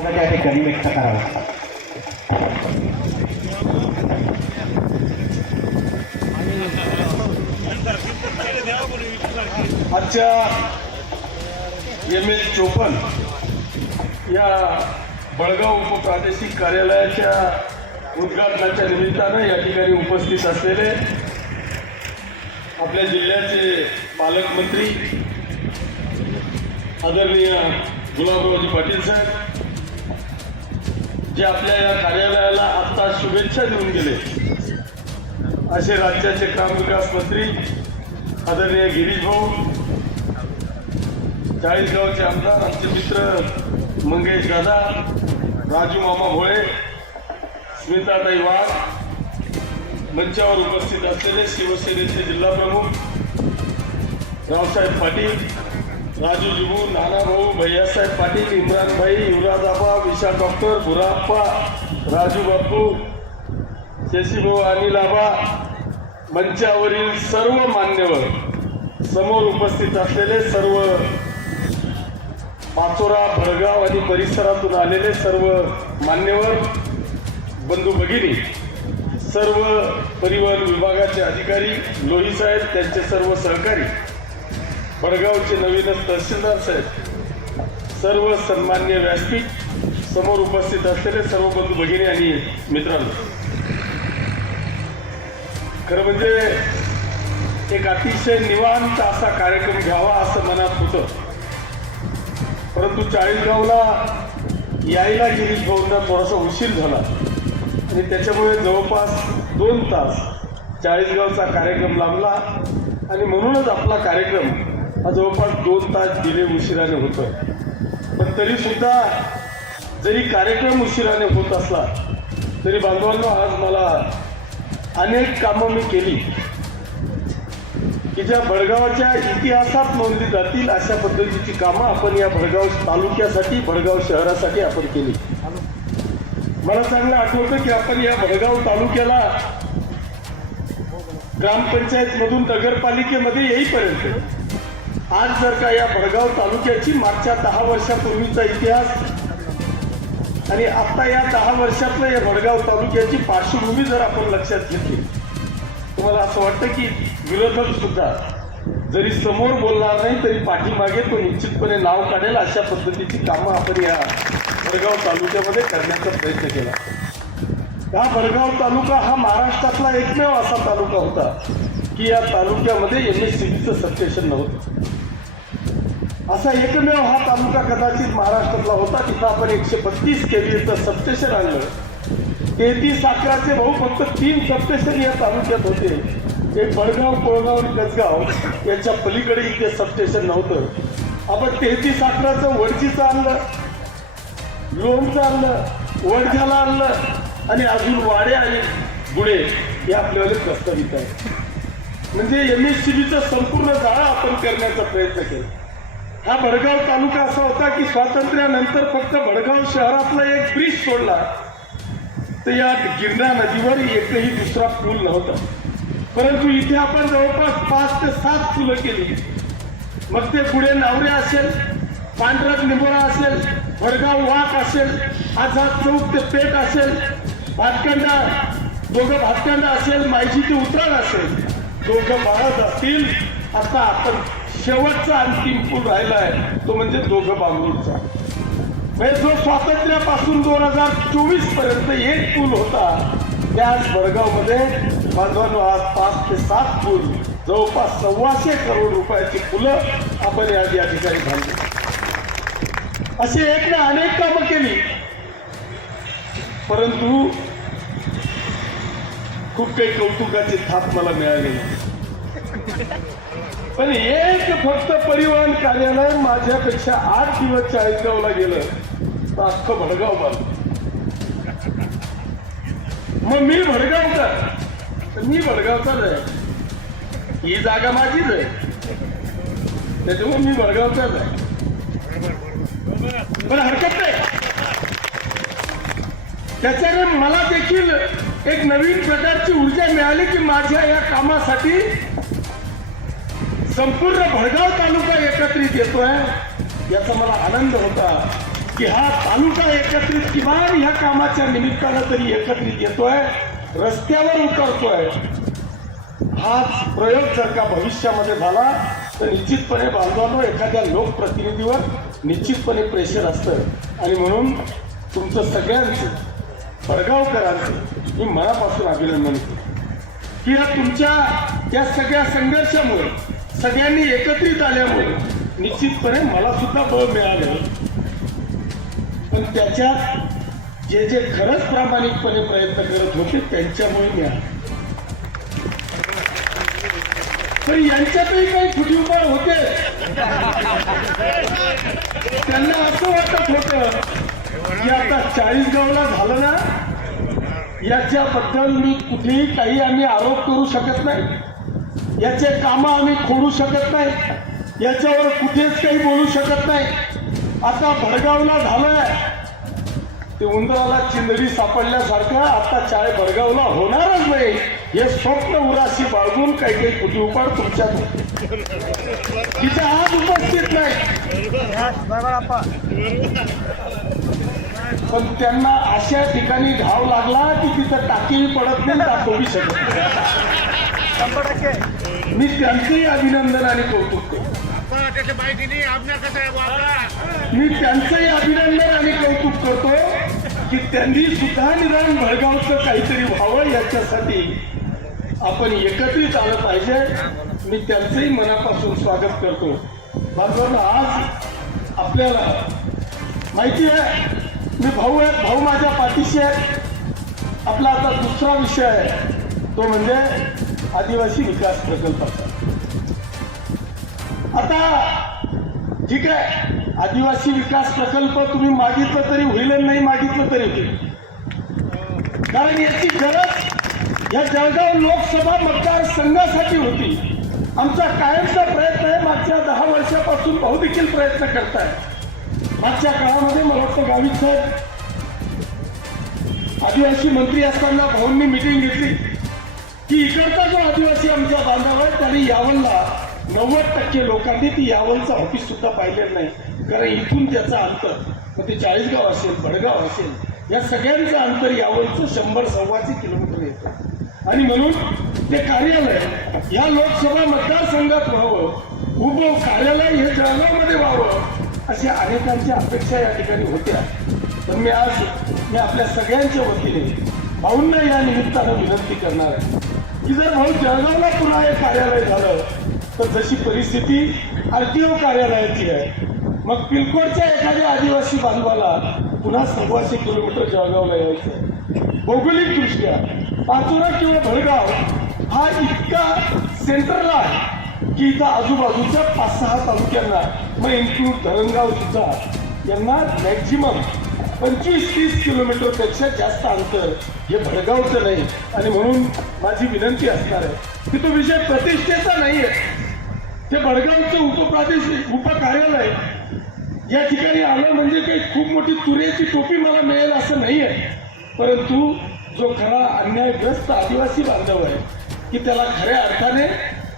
त्या ठिकाणी व्यक्त करावा? आजच्या एम एस चोपन्न या बळगाव उपप्रादेशिक कार्यालयाच्या उद्घाटनाच्या निमित्तानं या ठिकाणी उपस्थित असलेले आपल्या जिल्ह्याचे पालकमंत्री आदरणीय गुलाबरावजी पाटील साहेब जे आपल्या या कार्यालयाला आत्ता शुभेच्छा देऊन गेले असे राज्याचे ग्रामविकास मंत्री आदरणीय गिरीश भाऊ चाळीसगावचे आमदार आमचे मित्र मंगेश दादा राजू मामा भोळे स्मिताताई वाघ मंचावर उपस्थित असलेले शिवसेनेचे जिल्हा प्रमुख रावसाहेब पाटील राजू जिबू नाना भाऊ भैयासाहेब पाटील इम्रान भाई युवराज आबा विशाल डॉक्टर बुराप्पा राजू बापू शशीभाऊ अनिल आबा मंचावरील सर्व मान्यवर समोर उपस्थित असलेले सर्व पाचोरा भडगाव आणि परिसरातून आलेले सर्व मान्यवर बंधू भगिनी सर्व परिवहन विभागाचे अधिकारी लोही साहेब त्यांचे सर्व सहकारी भडगावचे नवीनच तहसीलदार साहेब. सर्व सन्मान्य व्यासपीठ समोर उपस्थित असलेले सर्व बंधू भगिनी आणि मित्रांनो. खरं म्हणजे एक अतिशय निवांत असा कार्यक्रम घ्यावा असं मनात होतं. परंतु चाळीसगावला यायला गिरीश भाऊंना थोडासा उशीर झाला. आणि त्याच्यामुळे जवळपास दोन तास चाळीसगावचा कार्यक्रम लांबला. आणि म्हणूनच आपला कार्यक्रम हा जवळपास दोन तास दिले उशिराने होतो. पण तरी सुद्धा जरी कार्यक्रम उशिराने होत असला तरी बांधवांना आज मला अनेक कामं मी केली. की ज्या भडगावच्या इतिहासात नोंदली जातील अशा पद्धतीची कामं आपण या भडगाव तालुक्यासाठी भडगाव शहरासाठी आपण केली. मला चांगलं आठवतं की आपण या भडगाव तालुक्याला ग्रामपंचायतमधून नगरपालिकेमध्ये येईपर्यंत आज जर का या भडगाव तालुक्याची मागच्या दहा वर्षापूर्वीचा इतिहास आणि आता या दहा वर्षातलं या भडगाव तालुक्याची पार्श्वभूमी जर आपण लक्षात घेतली तुम्हाला असं वाटतं की विरोधक सुद्धा जरी समोर बोलणार नाही तरी पाठीमागे तो निश्चितपणे नाव काढेल अशा पद्धतीची कामं आपण या भडगाव तालुक्यामध्ये करण्याचा प्रयत्न केला. हा भडगाव तालुका हा महाराष्ट्रातला एकमेव असा तालुका होता की या तालुक्यामध्ये एम एस सी बीचं सबस्टेशन नव्हतं. असा एकमेव हा तालुका कदाचित महाराष्ट्रातला होता तिथं आपण एकशे बत्तीस केव्हीचं सबस्टेशन आणलं. तेहतीस अकराचे भाऊ फक्त तीन सबस्टेशन या तालुक्यात होते. एक बडगाव कोळगाव आणि कसगाव याच्या पलीकडे इथे सबस्टेशन नव्हतं. आपण तेहतीस अकराचं वडजीचं आणलं लोणचं आणलं वडघ्याला आणलं आणि अजून वाडे आणि गुडे हे आपल्याला प्रस्तावित आहे म्हणजे एम एस सी बीचं संपूर्ण जाळं आपण करण्याचा प्रयत्न केला. हा भडगाव तालुका असा होता की स्वातंत्र्यानंतर फक्त भडगाव शहरातला एक ब्रिज सोडला तर या गिरणा नदीवर एकही दुसरा पूल नव्हता. परंतु इथे आपण जवळपास पाच ते सात पुलं केली. मग ते पुढे नावरे असेल पांढरत निंबोरा असेल भडगाव वाक असेल आझाद चौक ते पेठ असेल भातखंडा दोघं भातखंडा असेल माहिती ते उतराण असेल दोघं बाळत असतील आता आपण शेवटचा अंतिम पूल राहिला आहे तो म्हणजे दोघं बांगरूरचा म्हणजे जो स्वातंत्र्यापासून दोन हजार चोवीसपर्यंत एक पूल होता त्याच बडगावमध्ये बांधवांनो आज पाच ते सात पूल जवळपास सव्वाशे करोड रुपयाची फुलं आपण आज या ठिकाणी बांधली. अशी एक ना अनेक कामं केली. परंतु खूप काही कौतुकाची थाप मला मिळाली. पण एक फक्त परिवहन कार्यालय माझ्यापेक्षा आठ दिवस चाळीसगावला गेलं. तर अख्खं भडगाव बांधलं मग मी भडगावचा. तर मी भडगावचाच आहे ही जागा माझीच आहे त्याच्यामुळे मी भडगावचाच आहे पण हरकत नाही. त्याच्याने मला देखील एक नवीन प्रकारची ऊर्जा मिळाली की माझ्या या कामासाठी संपूर्ण भडगाव तालुका एकत्रित येतोय. याचा मला आनंद होता की हा तालुका एकत्रित किमान ह्या कामाच्या निमित्तानं तरी एकत्रित येतोय रस्त्यावर उतरतोय. हाच प्रयोग जर का भविष्यामध्ये झाला तर निश्चितपणे बांधवांवर एखाद्या लोकप्रतिनिधीवर निश्चितपणे प्रेशर असतं. आणि म्हणून तुमचं सगळ्यांचं भडगावकरांचं मी मनापासून अभिनंदन करतो. की या तुमच्या या सगळ्या संघर्षामुळे सगळ्यांनी एकत्रित आल्यामुळे निश्चितपणे मला सुद्धा बळ मिळालं. पण त्याच्यात जे जे खरंच प्रामाणिकपणे प्रयत्न करत होते त्यांच्यामुळे मिळालं पण यांच्यातही काही फुटीपार होते. त्यांना असं वाटत होत की आता चाळीसगावला झालं ना याच्याबद्दल मी कुठेही काही आम्ही आरोप करू शकत नाही. याचे कामं आम्ही खोडू शकत नाही. याच्यावर कुठेच काही बोलू शकत नाही. आता भडगावला झालंय. ते उंदराला चिंदडी सापडल्यासारखं आता चाय भडगावला होणारच नाही. हे स्वप्न उराशी बाळगून काही काही कुठे उपाड तुमच्यात. तिथे आज उपस्थित नाही. पण त्यांना अशा ठिकाणी घाव लागला की तिथं टाकीही पडत नाही दाखवू शकत नाही. मी त्यांचंही अभिनंदन आणि कौतुक करतो. मी त्यांचंही अभिनंदन आणि कौतुक करतो की त्यांनी सुद्धा निदान भडगावचं काहीतरी व्हावं याच्यासाठी आपण एकत्रित आलं पाहिजे. मी त्यांचंही मनापासून स्वागत करतो. बांधवांनो आज आपल्याला माहिती आहे मी भाऊ आहे भाऊ माझ्या पाठीशी आहे. आपला आता दुसरा विषय आहे. तो म्हणजे आदिवासी विकास प्रकल्पाचा आता ठीक आहे. आदिवासी विकास प्रकल्प तुम्ही मागितलं तरी होईल नाही मागितलं तरी होईल. कारण याची गरज या जळगाव लोकसभा मतदारसंघासाठी होती. आमचा कायमचा प्रयत्न आहे. मागच्या दहा वर्षापासून भाऊ देखील प्रयत्न करताय. मागच्या काळामध्ये मला वाटतं गावित साहेब आदिवासी मंत्री असताना भाऊंनी मिटिंग घेतली. की इकडचा जो आदिवासी आमचा बांधव आहे त्याने यावलला नव्वद टक्के लोकांनी ती यावलचा ऑफिस सुद्धा पाहिलेलं नाही. कारण इथून त्याचं अंतर मग ते चाळीसगाव असेल बडगाव असेल या सगळ्यांचं अंतर यावलचं शंभर सव्वाशे किलोमीटर येतं. आणि म्हणून ते कार्यालय या लोकसभा मतदारसंघात व्हावं उभं कार्यालय हे जळगावमध्ये व्हावं अशा अनेकांच्या अपेक्षा या ठिकाणी होत्या. पण मी आज मी आपल्या सगळ्यांच्या वतीने भाऊंना या निमित्तानं विनंती करणार आहे. की जर भाऊ जळगावला पुन्हा हे कार्यालय झालं तर जशी परिस्थिती आर टी ओ कार्यालयाची आहे मग पिलकोडच्या एखाद्या आदिवासी बांधवाला पुन्हा सव्वाशे किलोमीटर जळगावला यायचं आहे. भौगोलिकदृष्ट्या पाचोरा किंवा भडगाव हा इतका सेंटरला आहे की इथं आजूबाजूच्या पाच सहा तालुक्यांना मग इन्क्लूड धरणगाव सुद्धा यांना मॅक्झिमम पंचवीस तीस किलोमीटरपेक्षा जास्त अंतर हे भडगावचं नाही. आणि म्हणून माझी विनंती असणार आहे की तो विषय प्रतिष्ठेचा नाही आहे ते भडगावचं उपप्रादेशिक उपकार्यालय या ठिकाणी आलं म्हणजे काही खूप मोठी तुरेची टोपी मला मिळेल असं नाही आहे परंतु जो खरा अन्यायग्रस्त आदिवासी बांधव आहे की त्याला खऱ्या अर्थाने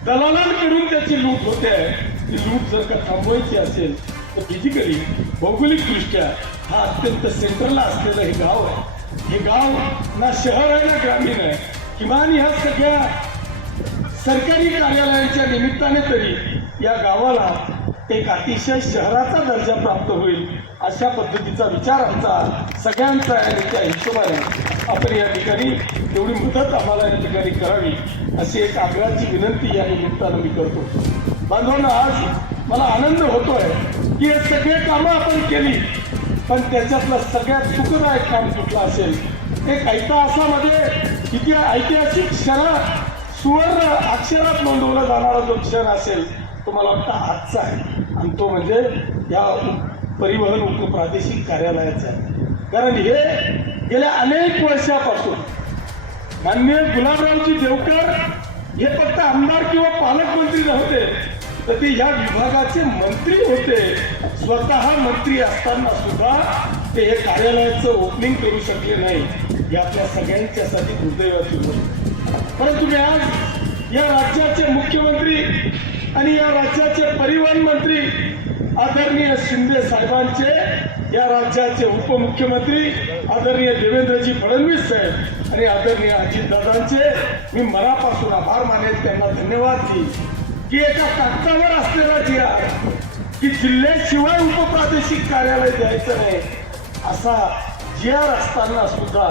दलालांकडून त्याची लूट होते आहे. ती लूट जर का थांबवायची असेल तर फिजिकली भौगोलिकदृष्ट्या हा अत्यंत सेंट्रलला असलेलं हे गाव आहे. हे गाव ना शहर आहे ना ग्रामीण आहे. किमान ह्या सगळ्या सरकारी कार्यालयांच्या निमित्ताने तरी या गावाला एक अतिशय शहराचा दर्जा प्राप्त होईल अशा पद्धतीचा विचार आमचा सगळ्यांचा आहे. त्या हिशोबाने आपण या ठिकाणी तेवढी मदत आम्हाला या ठिकाणी करावी अशी एक आग्रहाची विनंती या निमित्तानं मी करतो. बांधवांना आज मला आनंद होतोय की हे सगळे कामं आपण केली. पण त्याच्यातलं सगळ्यात सुखदायक काम कुठलं असेल? एक ऐतिहासामध्ये किती ऐतिहासिक क्षणात सुवर्ण अक्षरात नोंदवला जाणारा जो क्षण असेल तो मला वाटतं आजचा आहे. आणि तो म्हणजे या परिवहन उप प्रादेशिक कार्यालयाचा आहे. कारण हे गेल्या अनेक वर्षापासून माननीय गुलाबरावजी देवकर हे फक्त आमदार किंवा पालकमंत्री नव्हते तर ते या विभागाचे मंत्री होते. स्वतः मंत्री असताना सुद्धा ते हे कार्यालयाचं ओपनिंग करू शकले नाही. यातल्या आपल्या सगळ्यांच्यासाठी दुर्दैवाची गोष्ट. परंतु मी आज या राज्याचे मुख्यमंत्री आणि या राज्याचे परिवहन मंत्री आदरणीय शिंदे साहेबांचे या राज्याचे उपमुख्यमंत्री आदरणीय देवेंद्रजी फडणवीस साहेब आणि आदरणीय अजितदादांचे मी मनापासून आभार मानेल. त्यांना धन्यवाद देईल की एका कागदावर असलेला जी की जिल्ह्याशिवाय उपप्रादेशिक कार्यालय द्यायचं नाही असा जी आर असताना सुद्धा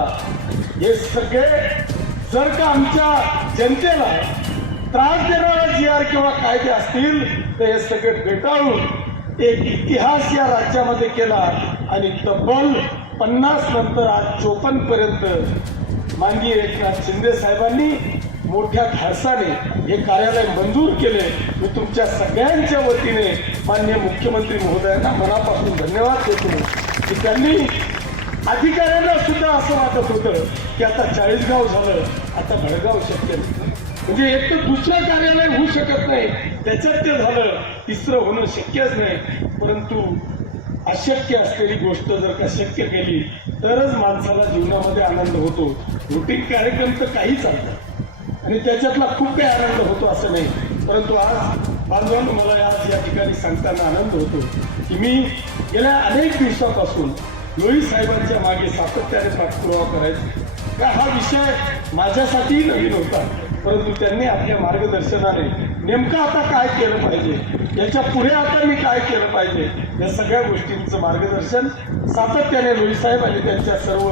हे सगळे जर का आमच्या जनतेला त्रास देणारा जी आर किंवा कायदे असतील तर हे सगळे फेटाळून एक इतिहास या राज्यामध्ये केला आणि तब्बल पन्नास नंतर आज चोपन्न पर्यंत माननीय एकनाथ शिंदे साहेबांनी मोठ्या धाडसाने हे कार्यालय मंजूर केले. मी तुमच्या सगळ्यांच्या वतीने माननीय मुख्यमंत्री महोदयांना मनापासून धन्यवाद देतो. की त्यांनी अधिकाऱ्यांना सुद्धा असं वाटत होतं की आता चाळीसगाव झालं आता भडगाव शक्य नाही. म्हणजे एक तर दुसरं कार्यालय होऊ शकत नाही त्याच्यात ते झालं तिसरं होणं शक्यच नाही. परंतु अशक्य असलेली गोष्ट जर का शक्य केली तरच माणसाला जीवनामध्ये आनंद होतो. रुटीन कार्यक्रम तर काही चालतात आणि त्याच्यातला खूप काही आनंद होतो असं नाही. परंतु आज बांधवांनो मला आज या ठिकाणी सांगताना आनंद होतो की मी गेल्या अनेक दिवसापासून लोई साहेबांच्या मागे सातत्याने पाठपुरावा करायचा. का हा विषय माझ्यासाठीही नवीन होता परंतु त्यांनी आपल्या मार्गदर्शनाने नेमकं आता काय केलं पाहिजे याच्यापुढे आता मी काय केलं पाहिजे या सगळ्या गोष्टींचं मार्गदर्शन सातत्याने लोई साहेब आणि त्यांच्या सर्व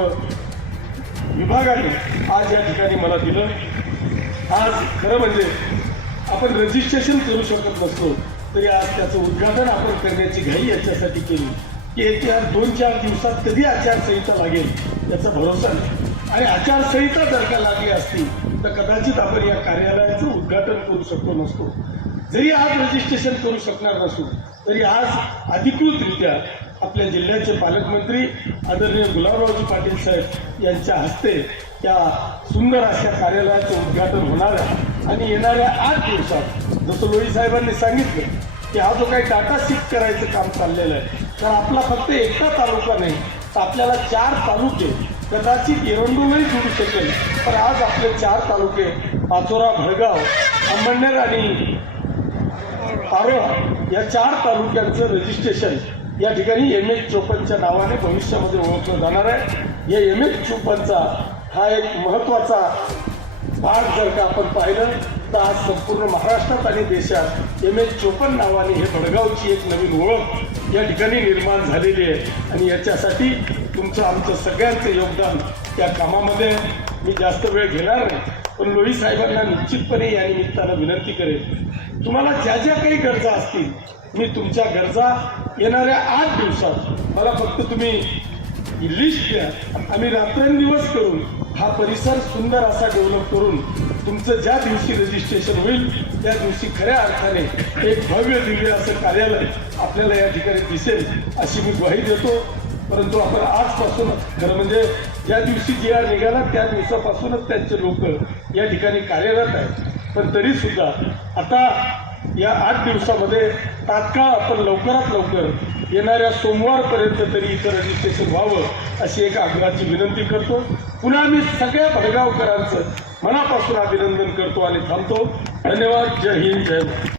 विभागाने आज या ठिकाणी मला दिलं. आज खरं म्हणजे आपण रजिस्ट्रेशन करू शकत नसतो तरी आज त्याचं उद्घाटन आपण करण्याची घाई याच्यासाठी केली. की येत्या दोन चार दिवसात कधी आचारसंहिता लागेल याचा भरोसा नाही. आणि आचारसंहिता जर का लागली असती तर कदाचित आपण या कार्यालयाचं उद्घाटन करू शकलो नसतो. जरी आज रजिस्ट्रेशन करू शकणार नसू तरी आज अधिकृतरित्या आपल्या जिल्ह्याचे पालकमंत्री आदरणीय गुलाबरावजी पाटील साहेब यांच्या हस्ते त्या सुंदर अशा कार्यालयाचं उद्घाटन होणार आहे. आणि येणाऱ्या आठ दिवसात जसं लोही साहेबांनी सांगितलं की हा जो काही डाटा शिफ्ट करायचं काम चाललेलं आहे तर आपला फक्त एकटा तालुका नाही तर आपल्याला चार तालुके कदाचित एरंडोलही जुडू शकेल. पण आज आपले चार तालुके पाचोरा भडगाव अंबडनेर आणि पारोळा या चार तालुक्यांचं रजिस्ट्रेशन या ठिकाणी एम एच चोपनच्या नावाने भविष्यामध्ये ओळखलं जाणार आहे. या एम एच चोपनचा हा एक महत्त्वाचा भाग जर का आपण पाहिलं तर आज संपूर्ण महाराष्ट्रात आणि देशात एम एच चोपन नावाने हे बडगावची एक नवीन ओळख या ठिकाणी निर्माण झालेली आहे. आणि याच्यासाठी तुमचं आमचं सगळ्यांचं योगदान त्या कामामध्ये मी जास्त वेळ घेणार नाही पण लोही साहेबांना निश्चितपणे या निमित्तानं विनंती करेन. तुम्हाला ज्या ज्या काही गरजा असतील मी तुमच्या गरजा येणाऱ्या आठ दिवसात मला फक्त तुम्ही लिस्ट द्या. आम्ही रात्रंदिवस करून हा परिसर सुंदर असा डेव्हलप करून तुमचं ज्या दिवशी रजिस्ट्रेशन होईल त्या दिवशी खऱ्या अर्थाने एक भव्य दिव्य असं कार्यालय आपल्याला या ठिकाणी दिसेल अशी मी ग्वाही देतो. परंतु आपण आजपासून खरं म्हणजे ज्या दिवशी जे निघाला त्या दिवसापासूनच त्यांचे लोक या ठिकाणी कार्यरत आहेत. पण तरीसुद्धा आता या आठ दिवसामध्ये तात्काळ आपण लवकरात लवकर येणाऱ्या सोमवारपर्यंत तरी इथं रजिस्ट्रेशन व्हावं अशी एक आग्रहाची विनंती करतो. पुन्हा मी सगळ्या भडगावकरांचं मनापासून अभिनंदन करतो आणि थांबतो. धन्यवाद. जय हिंद. जय